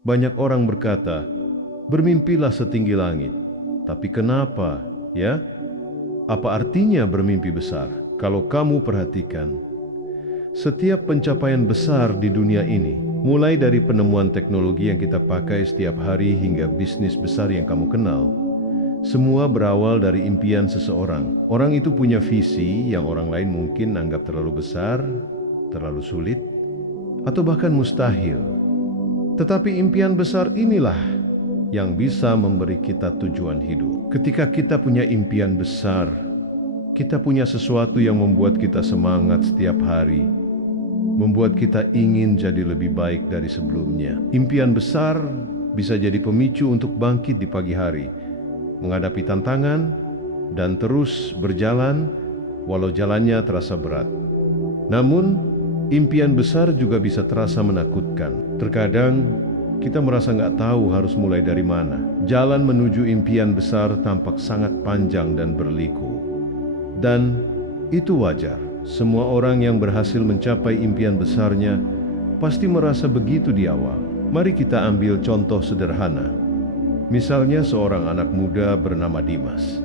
Banyak orang berkata, bermimpilah setinggi langit. Tapi kenapa, ya? Apa artinya bermimpi besar? Kalau kamu perhatikan, setiap pencapaian besar di dunia ini, mulai dari penemuan teknologi yang kita pakai setiap hari hingga bisnis besar yang kamu kenal, semua berawal dari impian seseorang. Orang itu punya visi yang orang lain mungkin anggap terlalu besar, terlalu sulit, atau bahkan mustahil. Tetapi impian besar inilah yang bisa memberi kita tujuan hidup. Ketika kita punya impian besar, kita punya sesuatu yang membuat kita semangat setiap hari, membuat kita ingin jadi lebih baik dari sebelumnya. Impian besar bisa jadi pemicu untuk bangkit di pagi hari, menghadapi tantangan, dan terus berjalan walau jalannya terasa berat. Namun, impian besar juga bisa terasa menakutkan. Terkadang, kita merasa nggak tahu harus mulai dari mana. Jalan menuju impian besar tampak sangat panjang dan berliku. Dan itu wajar. Semua orang yang berhasil mencapai impian besarnya pasti merasa begitu di awal. Mari kita ambil contoh sederhana. Misalnya seorang anak muda bernama Dimas.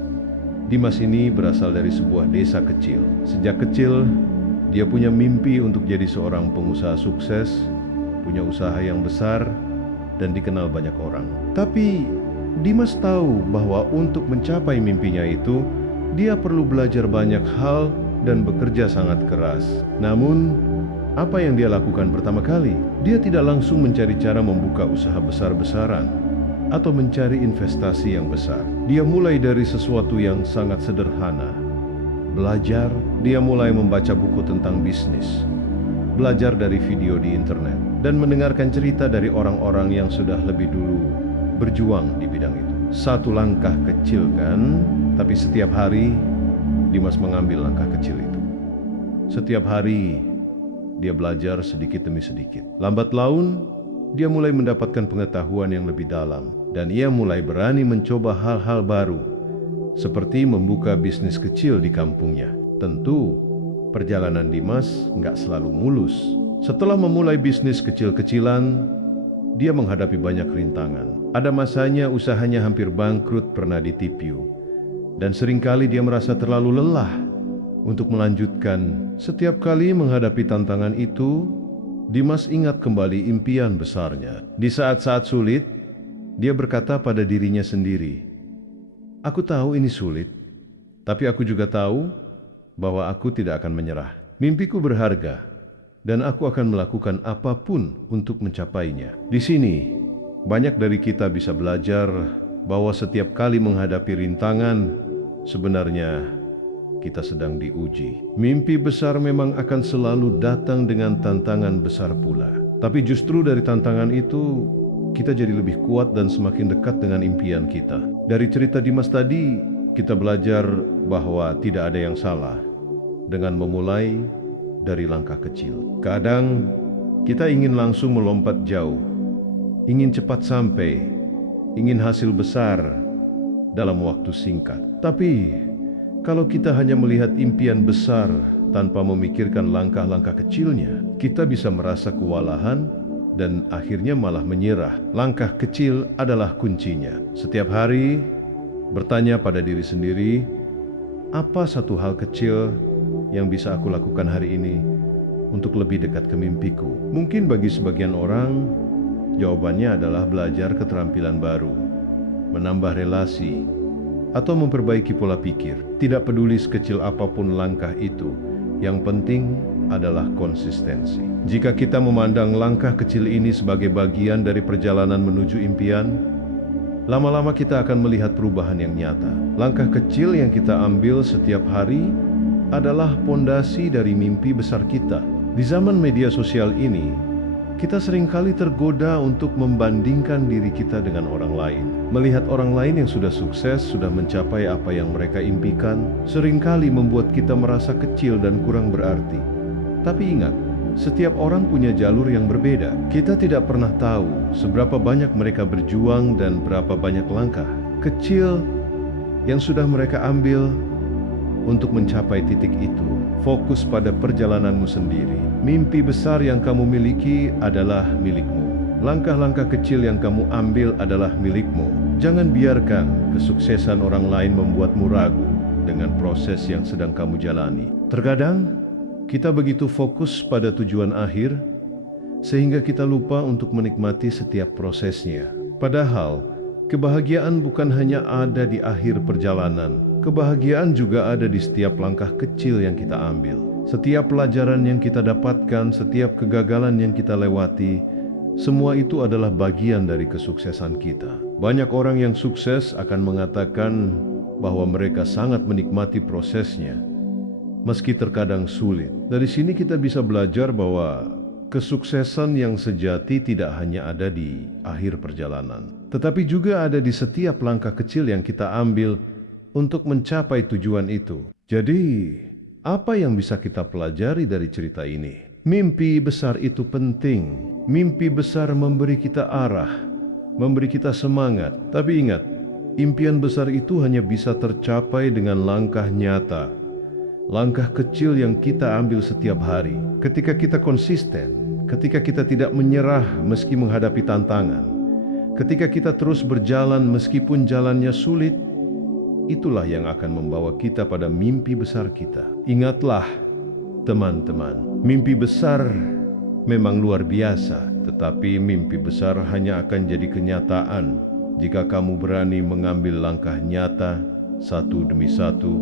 Dimas ini berasal dari sebuah desa kecil. Sejak kecil, dia punya mimpi untuk jadi seorang pengusaha sukses, punya usaha yang besar, dan dikenal banyak orang. Tapi Dimas tahu bahwa untuk mencapai mimpinya itu, dia perlu belajar banyak hal dan bekerja sangat keras. Namun, apa yang dia lakukan pertama kali? Dia tidak langsung mencari cara membuka usaha besar-besaran atau mencari investasi yang besar. Dia mulai dari sesuatu yang sangat sederhana. Belajar, dia mulai membaca buku tentang bisnis, belajar dari video di internet, dan mendengarkan cerita dari orang-orang yang sudah lebih dulu berjuang di bidang itu. Satu langkah kecil kan? Tapi setiap hari, Dimas mengambil langkah kecil itu. Setiap hari, dia belajar sedikit demi sedikit. Lambat laun, dia mulai mendapatkan pengetahuan yang lebih dalam. Dan ia mulai berani mencoba hal-hal baru, seperti membuka bisnis kecil di kampungnya. Tentu, perjalanan Dimas nggak selalu mulus. Setelah memulai bisnis kecil-kecilan, dia menghadapi banyak rintangan. Ada masanya usahanya hampir bangkrut pernah ditipu. Dan seringkali dia merasa terlalu lelah untuk melanjutkan. Setiap kali menghadapi tantangan itu, Dimas ingat kembali impian besarnya. Di saat-saat sulit, dia berkata pada dirinya sendiri, "Aku tahu ini sulit, tapi aku juga tahu bahwa aku tidak akan menyerah. Mimpiku berharga, dan aku akan melakukan apapun untuk mencapainya." Di sini, banyak dari kita bisa belajar bahwa setiap kali menghadapi rintangan, sebenarnya kita sedang diuji. Mimpi besar memang akan selalu datang dengan tantangan besar pula. Tapi justru dari tantangan itu, kita jadi lebih kuat dan semakin dekat dengan impian kita. Dari cerita Dimas tadi, kita belajar bahwa tidak ada yang salah dengan memulai dari langkah kecil. Kadang, kita ingin langsung melompat jauh, ingin cepat sampai, ingin hasil besar dalam waktu singkat. Tapi, kalau kita hanya melihat impian besar tanpa memikirkan langkah-langkah kecilnya, kita bisa merasa kewalahan dan akhirnya malah menyerah. Langkah kecil adalah kuncinya. Setiap hari, bertanya pada diri sendiri, apa satu hal kecil yang bisa aku lakukan hari ini untuk lebih dekat ke mimpiku? Mungkin bagi sebagian orang, jawabannya adalah belajar keterampilan baru, menambah relasi, atau memperbaiki pola pikir. Tidak peduli sekecil apapun langkah itu, yang penting adalah konsistensi. Jika kita memandang langkah kecil ini sebagai bagian dari perjalanan menuju impian, lama-lama kita akan melihat perubahan yang nyata. Langkah kecil yang kita ambil setiap hari adalah pondasi dari mimpi besar kita. Di zaman media sosial ini, kita seringkali tergoda untuk membandingkan diri kita dengan orang lain. Melihat orang lain yang sudah sukses, sudah mencapai apa yang mereka impikan, seringkali membuat kita merasa kecil dan kurang berarti. Tapi ingat, setiap orang punya jalur yang berbeda. Kita tidak pernah tahu seberapa banyak mereka berjuang dan berapa banyak langkah kecil yang sudah mereka ambil untuk mencapai titik itu. Fokus pada perjalananmu sendiri. Mimpi besar yang kamu miliki adalah milikmu. Langkah-langkah kecil yang kamu ambil adalah milikmu. Jangan biarkan kesuksesan orang lain membuatmu ragu dengan proses yang sedang kamu jalani. Terkadang, kita begitu fokus pada tujuan akhir, sehingga kita lupa untuk menikmati setiap prosesnya. Padahal, kebahagiaan bukan hanya ada di akhir perjalanan. Kebahagiaan juga ada di setiap langkah kecil yang kita ambil. Setiap pelajaran yang kita dapatkan, setiap kegagalan yang kita lewati, semua itu adalah bagian dari kesuksesan kita. Banyak orang yang sukses akan mengatakan bahwa mereka sangat menikmati prosesnya, meski terkadang sulit. Dari sini kita bisa belajar bahwa kesuksesan yang sejati tidak hanya ada di akhir perjalanan, tetapi juga ada di setiap langkah kecil yang kita ambil untuk mencapai tujuan itu. Jadi, apa yang bisa kita pelajari dari cerita ini? Mimpi besar itu penting. Mimpi besar memberi kita arah, memberi kita semangat. Tapi ingat, impian besar itu hanya bisa tercapai dengan langkah nyata, langkah kecil yang kita ambil setiap hari. Ketika kita konsisten, ketika kita tidak menyerah meski menghadapi tantangan, ketika kita terus berjalan meskipun jalannya sulit, itulah yang akan membawa kita pada mimpi besar kita. Ingatlah, teman-teman, mimpi besar memang luar biasa, tetapi mimpi besar hanya akan jadi kenyataan jika kamu berani mengambil langkah nyata satu demi satu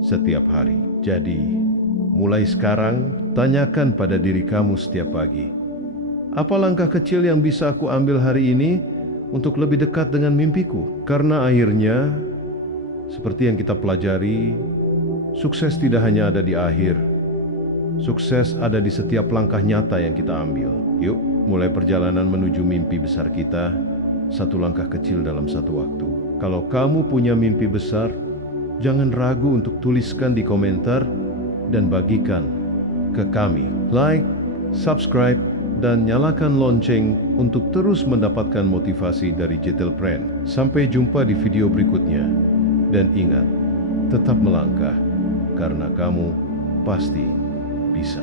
setiap hari. Jadi, mulai sekarang, tanyakan pada diri kamu setiap pagi, apa langkah kecil yang bisa aku ambil hari ini untuk lebih dekat dengan mimpiku? Karena akhirnya, seperti yang kita pelajari, sukses tidak hanya ada di akhir. Sukses ada di setiap langkah nyata yang kita ambil. Yuk, mulai perjalanan menuju mimpi besar kita, satu langkah kecil dalam satu waktu. Kalau kamu punya mimpi besar, jangan ragu untuk tuliskan di komentar dan bagikan ke kami. Like, subscribe, dan nyalakan lonceng untuk terus mendapatkan motivasi dari Jetelpreneur. Sampai jumpa di video berikutnya. Dan ingat, tetap melangkah, karena kamu pasti bisa.